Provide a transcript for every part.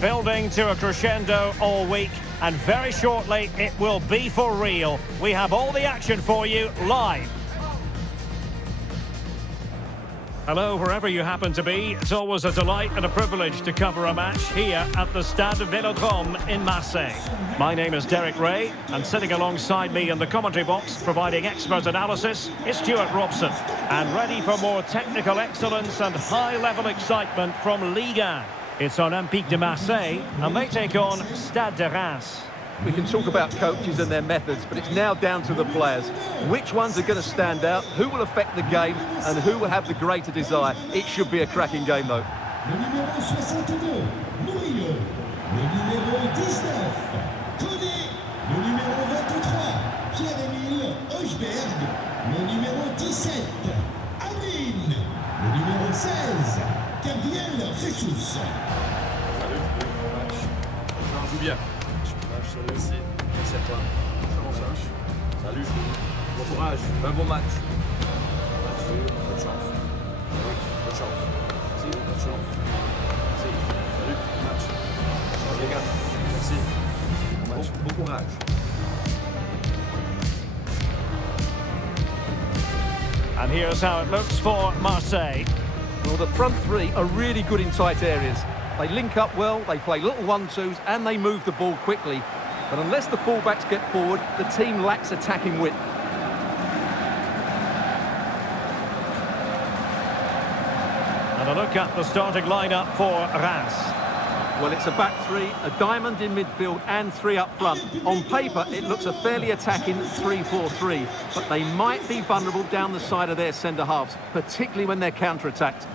Building to a crescendo all week, and very shortly it will be for real. We have all the action for you live. Hello, wherever you happen to be. It's always a delight and a privilege to cover a match here at the Stade Vélodrome in Marseille. My name is Derek Ray, and sitting alongside me in the commentary box, providing expert analysis, is Stuart Robson. And ready for more technical excellence and high-level excitement from Ligue 1. It's Olympique de Marseille, and they take on Stade de Reims. We can talk about coaches and their methods, but it's now down to the players. Which ones are going to stand out, who will affect the game, and who will have the greater desire? It should be a cracking game, though. Le numéro 62, Murillo. Le numéro 19, Koné. Le numéro 23, Pierre-Emile Hochberg. Le numéro 17, Amin. Le numéro 16, Gabriel Jesus. Salut, bon match. On joue bien. Salut aussi. Merci à toi. Comment ça va? Salut. Bon courage. Un bon match. Bonne chance. Bonne chance. Merci. Bonne chance. Merci. Salut. Bon match. Chance les gars. Merci. Bon match. Bon courage. And here's how it looks for Marseille. Well, the front three are really good in tight areas. They link up well, they play little one-twos, and they move the ball quickly. But unless the fullbacks get forward, the team lacks attacking width. And a look at the starting lineup for Reims. Well, it's a back three, a diamond in midfield and three up front. On paper, it looks a fairly attacking 3-4-3, but they might be vulnerable down the side of their centre-halves, particularly when they're counter-attacked.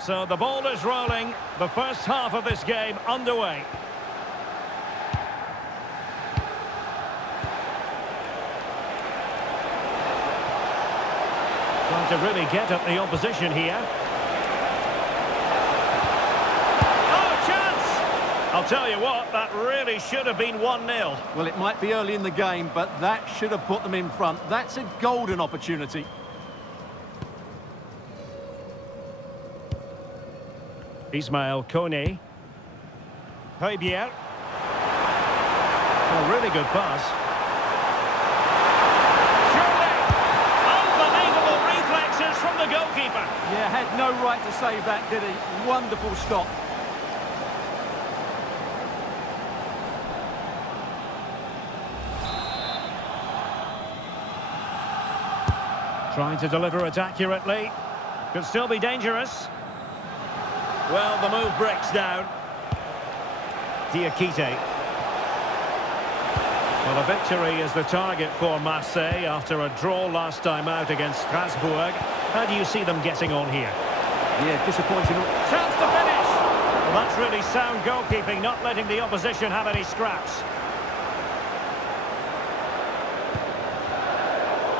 So the ball is rolling, the first half of this game underway. Trying to really get at the opposition here. Oh, chance! I'll tell you what, that really should have been 1-0. Well, it might be early in the game, but that should have put them in front. That's a golden opportunity. Ismail Kone. Wheather. A really good pass. Surely! Unbelievable reflexes from the goalkeeper. Yeah, had no right to save that, did he? Wonderful stop. Trying to deliver it accurately. Could still be dangerous. Well, the move breaks down. Diakite. Well, a victory is the target for Marseille after a draw last time out against Strasbourg. How do you see them getting on here? Yeah, disappointing. Chance to finish! Well, that's really sound goalkeeping, not letting the opposition have any scraps.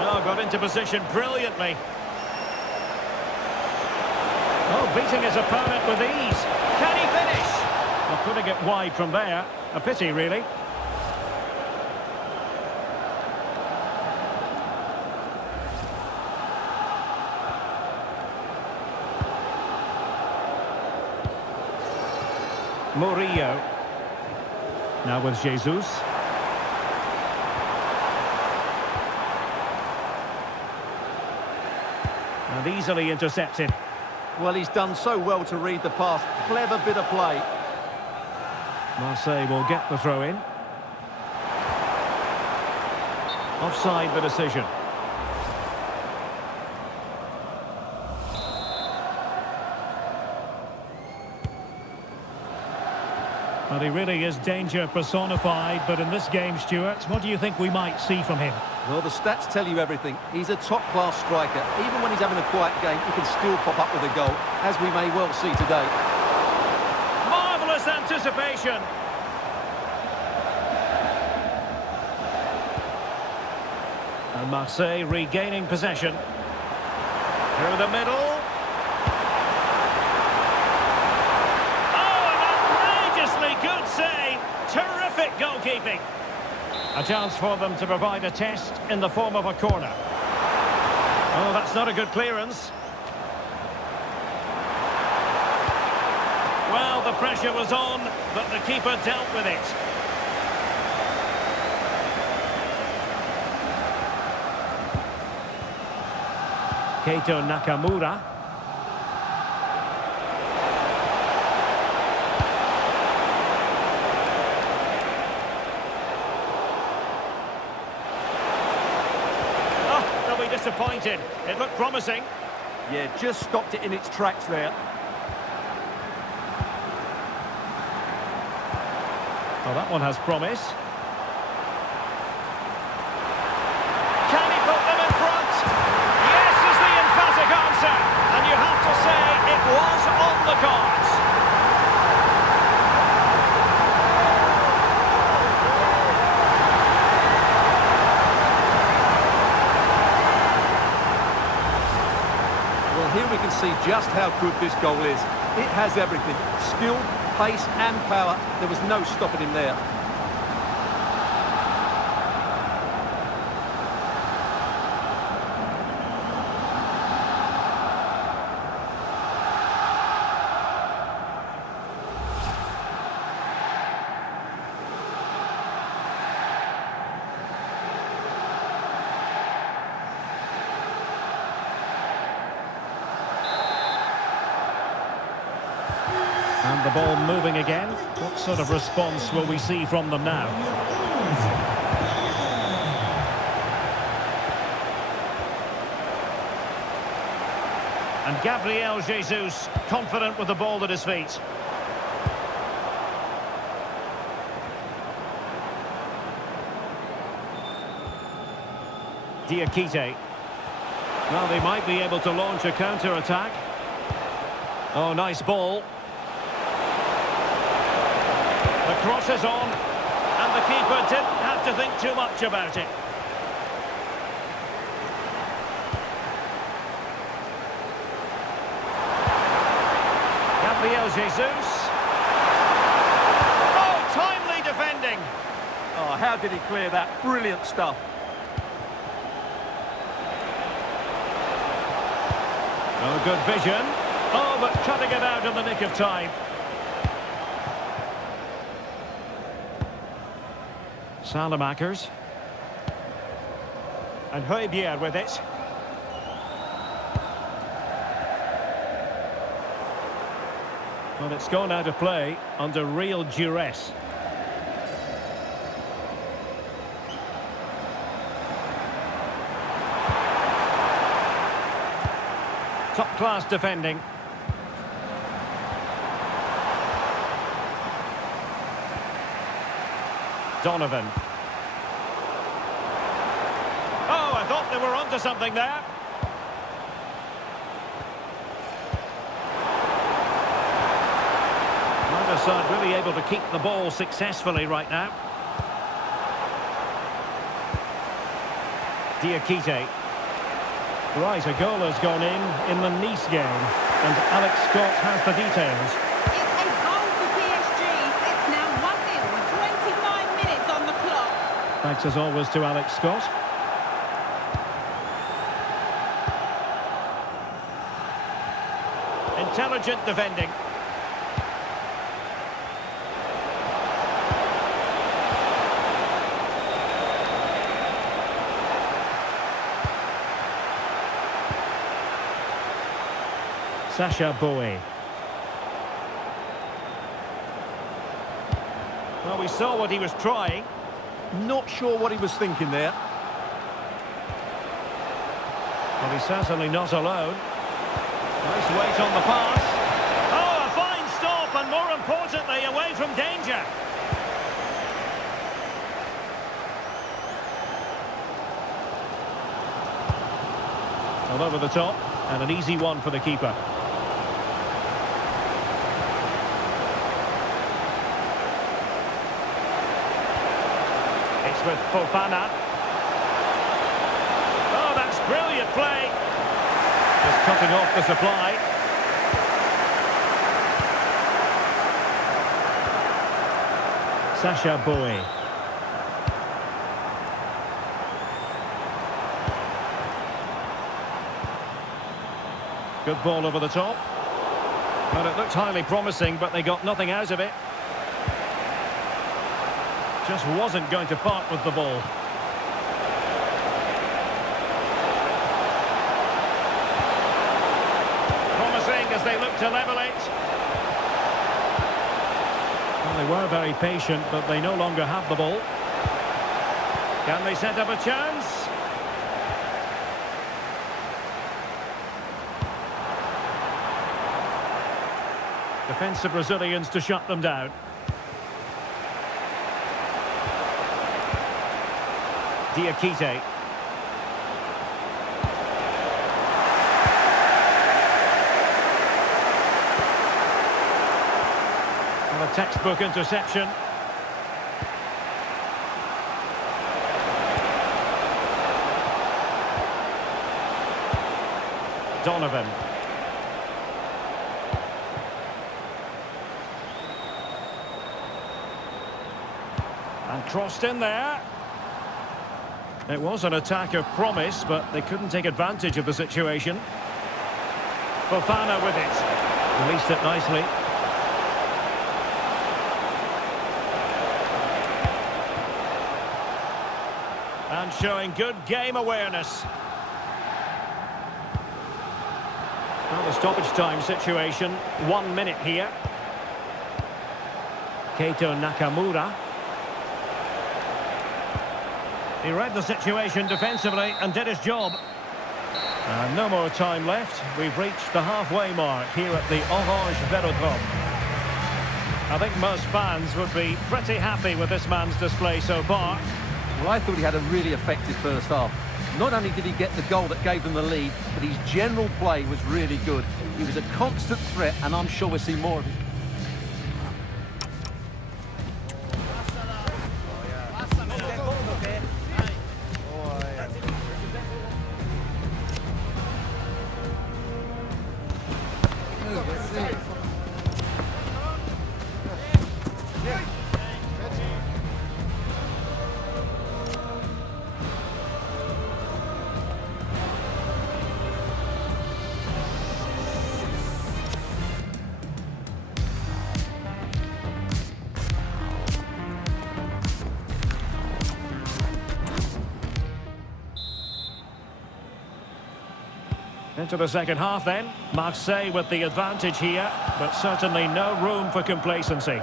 Oh, got into position brilliantly. Oh, beating his opponent with ease. Can he finish? Well, putting it wide from there. A pity, really. Murillo. Now with Jesus. And easily intercepted. Well, he's done so well to read the pass. Clever bit of play. Marseille will get the throw in. Offside the decision. Well, he really is danger personified, but in this game, Stuart, what do you think we might see from him? Well, the stats tell you everything. He's a top-class striker. Even when he's having a quiet game, he can still pop up with a goal, as we may well see today. Marvellous anticipation. And Marseille regaining possession. Through the middle. Good save. Terrific goalkeeping. A chance for them to provide a test in the form of a corner. Oh, that's not a good clearance. Well, the pressure was on, but the keeper dealt with it. Keito Nakamura. Disappointed. It looked promising. Yeah, just stopped it in its tracks there. Oh, that one has promise. Can he put them in front? Yes is the emphatic answer. And you have to say it was on the cards. Here we can see just how good this goal is. It has everything. Skill, pace and power. There was no stopping him there. And the ball moving again. What sort of response will we see from them now? And Gabriel Jesus, confident with the ball at his feet. Diakite. Well, they might be able to launch a counter-attack. Oh, nice ball. The cross is on, and the keeper didn't have to think too much about it. Gabriel Jesus. Oh, timely defending. Oh, how did he clear that? Brilliant stuff. Oh, good vision. Oh, but cutting it out in the nick of time. Salamakers. And Wheather with it. Well, it's gone out of play under real duress. Top-class defending. Donovan. Oh, I thought they were onto something there. Neither side really able to keep the ball successfully right now. Diakite. Right, a goal has gone in the Nice game, and Alex Scott has the details. It's a goal for PSG. It's now 1-0 with 29 minutes on the clock. Thanks as always to Alex Scott. Intelligent defending. Sacha Boey. Well, we saw what he was trying. Not sure what he was thinking there. Well, he's certainly not alone. Nice weight on the pass. Oh, a fine stop, and more importantly, away from danger. Well, over the top, and an easy one for the keeper. It's with Fofana. Oh, that's brilliant play. Just cutting off the supply. Sacha Boey. Good ball over the top. Well, it looked highly promising, but they got nothing out of it. Just wasn't going to part with the ball. Promising as they look to level it. Well, they were very patient, but they no longer have the ball. Can they set up a chance? Defensive Brazilians to shut them down. Diakite. And a textbook interception. Donovan. And crossed in there. It was an attack of promise, but they couldn't take advantage of the situation. Fofana with it. Released it nicely. And showing good game awareness. Well, the stoppage time situation, 1 minute here. Keito Nakamura. He read the situation defensively and did his job. And no more time left. We've reached the halfway mark here at the Orange Velodrome. I think most fans would be pretty happy with this man's display so far. Well, I thought he had a really effective first half. Not only did he get the goal that gave them the lead, but his general play was really good. He was a constant threat, and I'm sure we'll see more of him. Into the second half then. Marseille with the advantage here, but certainly no room for complacency.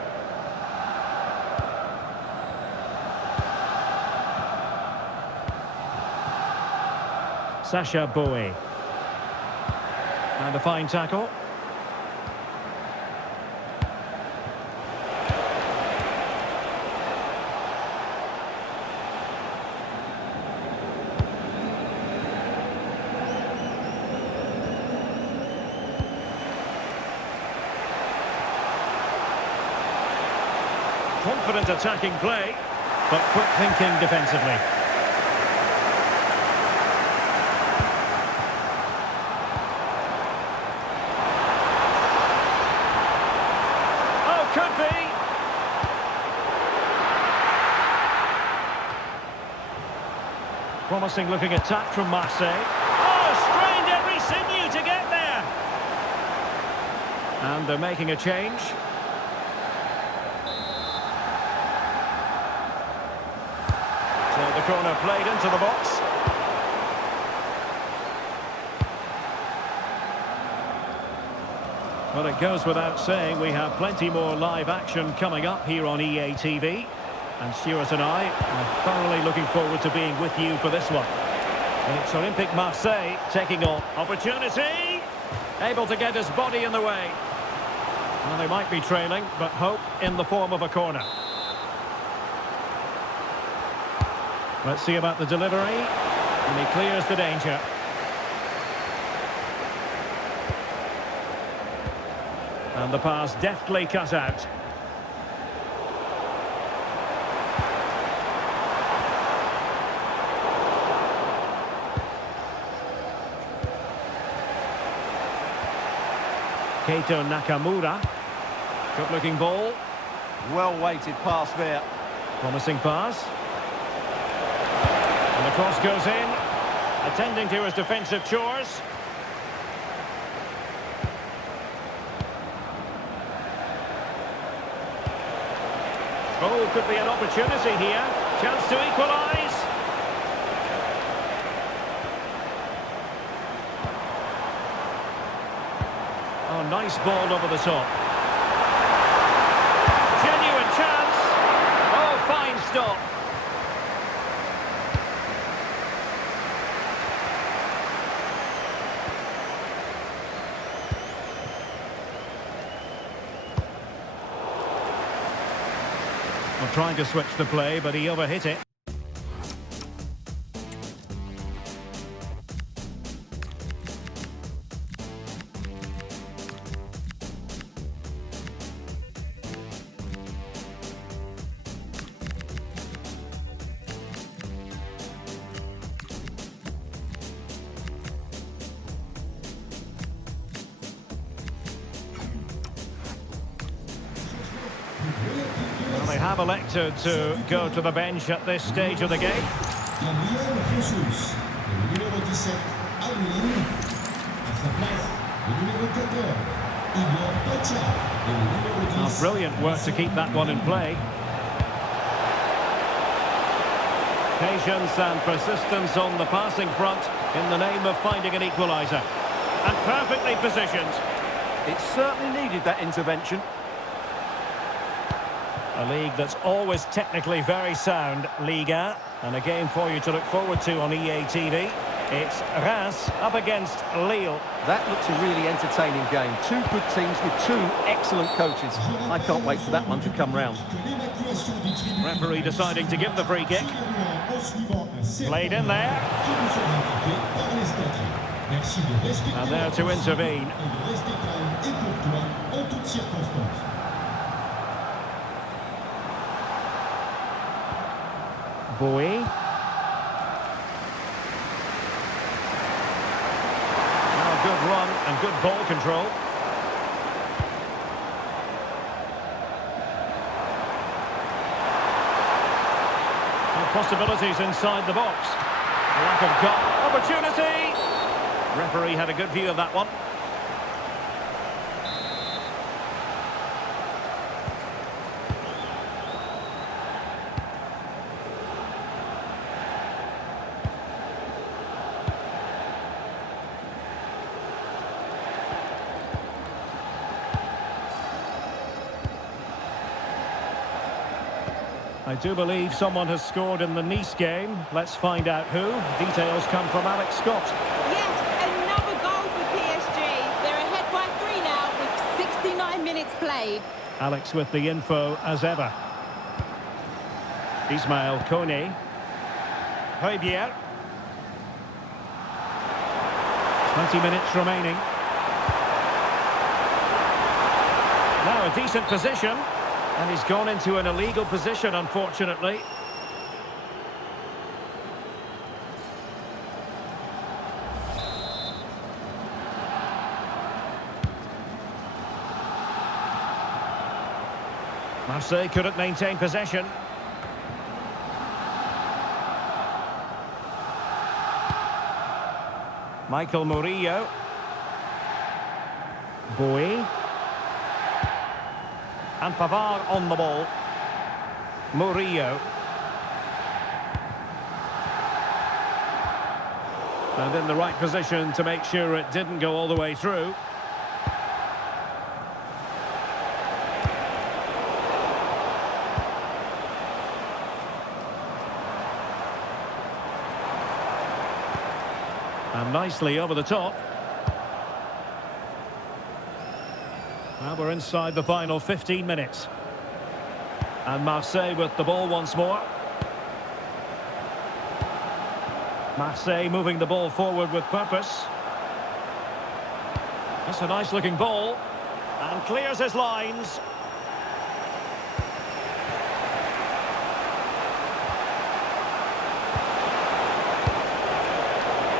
Sacha Boey. And a fine tackle. Confident attacking play, but quick thinking defensively. Oh, could be! Promising looking attack from Marseille. Oh, strained every sinew to get there! And they're making a change. The corner played into the box. Well, it goes without saying we have plenty more live action coming up here on EA TV. And Stuart and I are thoroughly looking forward to being with you for this one. It's Olympique Marseille taking on. Opportunity! Able to get his body in the way. Well, they might be trailing, but hope in the form of a corner. Let's see about the delivery. And he clears the danger. And the pass deftly cut out. Keito Nakamura. Good looking ball. Well weighted pass there. Promising pass. And the cross goes in, attending to his defensive chores. Oh, could be an opportunity here. Chance to equalise. Oh, nice ball over the top. Genuine chance. Oh, fine stop. Trying to switch the play, but he overhit it. They have elected to go to the bench at this stage of the game. Oh, brilliant work to keep that one in play. Patience and persistence on the passing front in the name of finding an equaliser. And perfectly positioned. It certainly needed that intervention. A league that's always technically very sound, Liga, and a game for you to look forward to on EA TV. It's Reims up against Lille. That looks a really entertaining game. Two good teams with two excellent coaches. I can't wait for that one to come round. Referee deciding to give the free kick. Played in there. And there to intervene. Bowie. Now good run and good ball control. No possibilities inside the box. Lack of goal. Opportunity! Referee had a good view of that one. I do believe someone has scored in the Nice game. Let's find out who. Details come from Alex Scott. Yes, another goal for PSG. They're ahead by 3 now with 69 minutes played. Alex with the info as ever. Ismail Kone. Wheather. 20 minutes remaining. Now a decent position. And he's gone into an illegal position, unfortunately. Marseille couldn't maintain possession. Michael Murillo. Bowie. And Pavard on the ball. Murillo. And in the right position to make sure it didn't go all the way through. And nicely over the top. Now we're inside the final 15 minutes. And Marseille with the ball once more. Marseille moving the ball forward with purpose. That's a nice looking ball. And clears his lines.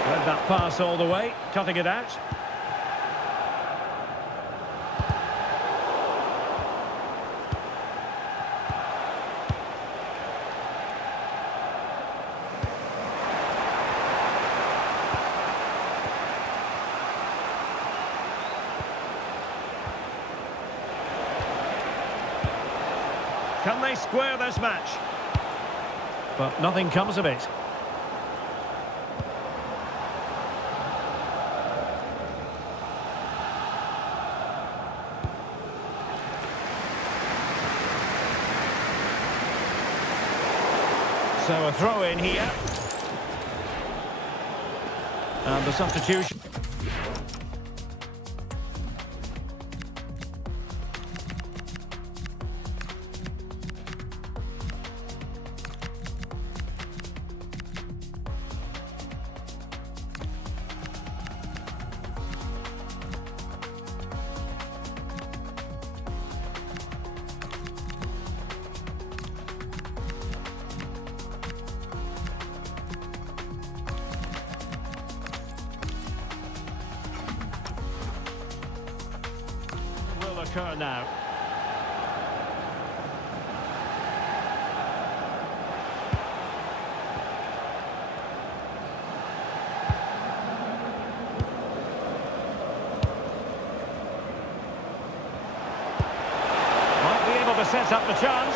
Read that pass all the way, cutting it out. Can they square this match? But nothing comes of it. So a throw in here. And the substitution. Occur now. Might be able to set up the chance.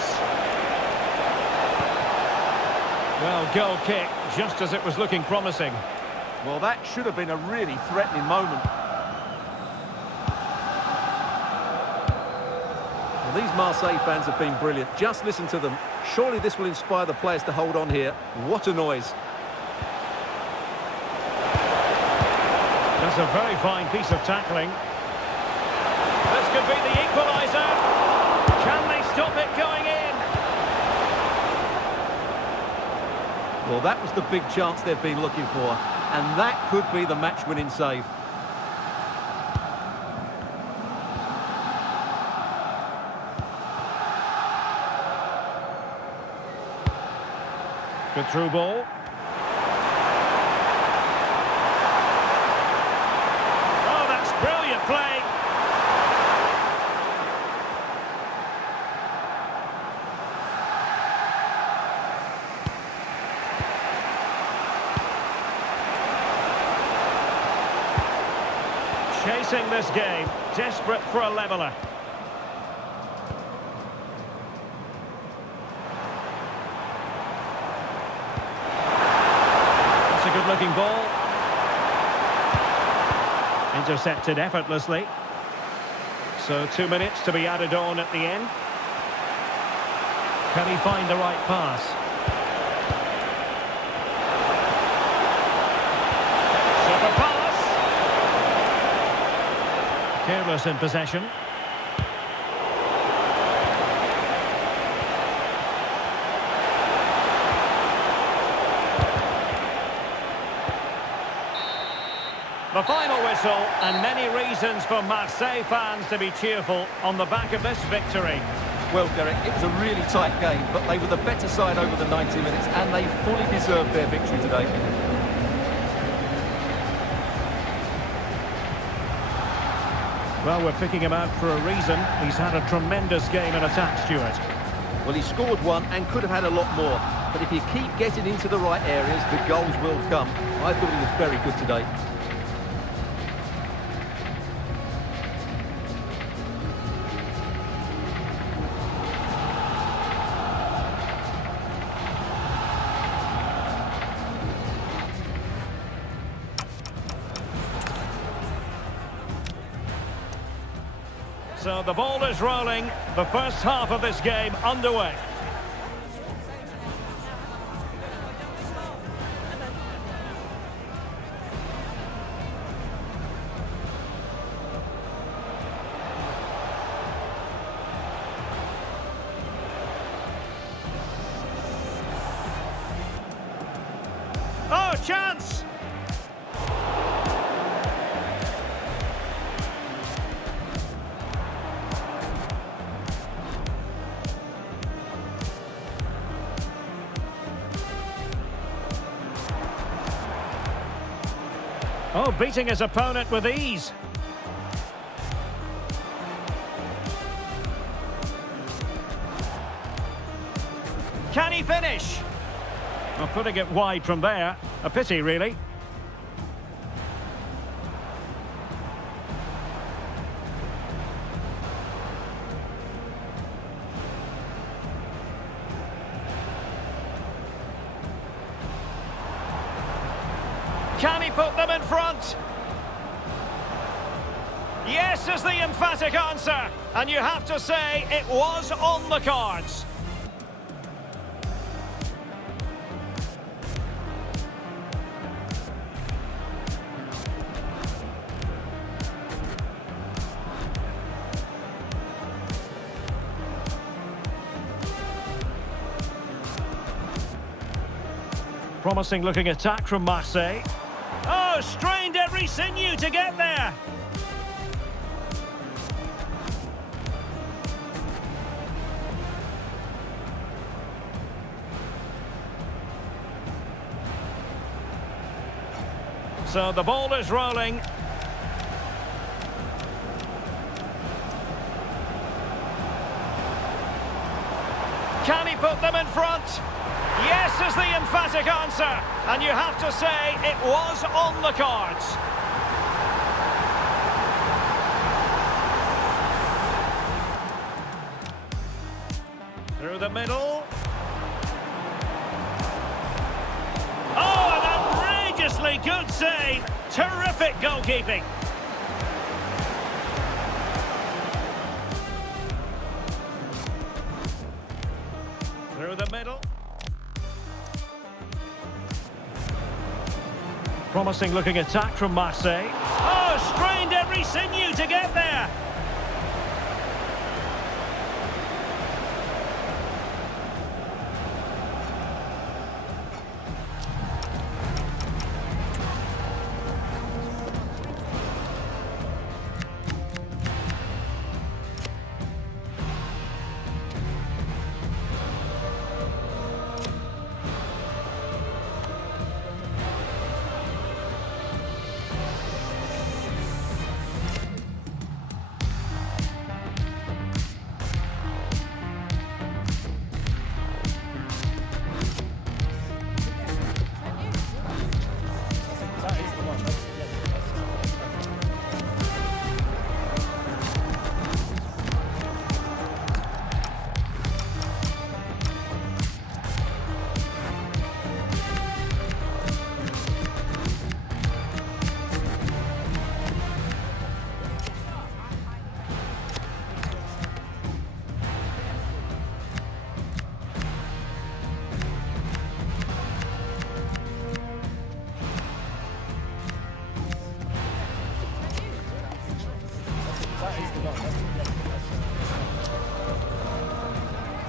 Well, goal kick, just as it was looking promising. Well, that should have been a really threatening moment. Well, these Marseille fans have been brilliant. Just listen to them. Surely this will inspire the players to hold on here. What a noise. That's a very fine piece of tackling. This could be the equaliser. Can they stop it going in? Well, that was the big chance they've been looking for. And that could be the match-winning save. Good through ball. Oh, that's brilliant play. Chasing this game, desperate for a leveller. Good-looking ball. Intercepted effortlessly. So 2 minutes to be added on at the end. Can he find the right pass? Super pass. Careless in possession. The final whistle, and many reasons for Marseille fans to be cheerful on the back of this victory. Well, Derek, it was a really tight game, but they were the better side over the 90 minutes, and they fully deserved their victory today. Well, we're picking him out for a reason. He's had a tremendous game in attack, Stuart. Well, he scored one and could have had a lot more. But if you keep getting into the right areas, the goals will come. I thought he was very good today. So the ball is rolling, the first half of this game underway. Oh, chance! Oh, beating his opponent with ease. Can he finish? Well, putting it wide from there. A pity, really. Can he put them in front? Yes is the emphatic answer. And you have to say it was on the cards. Promising looking attack from Marseille. Oh, strained every sinew to get there. So the ball is rolling. Can he put them in front? Yes is the emphatic answer, and you have to say it was on the cards. Through the middle. Oh, an outrageously good save. Terrific goalkeeping. Promising looking attack from Marseille. Oh, strained every sinew to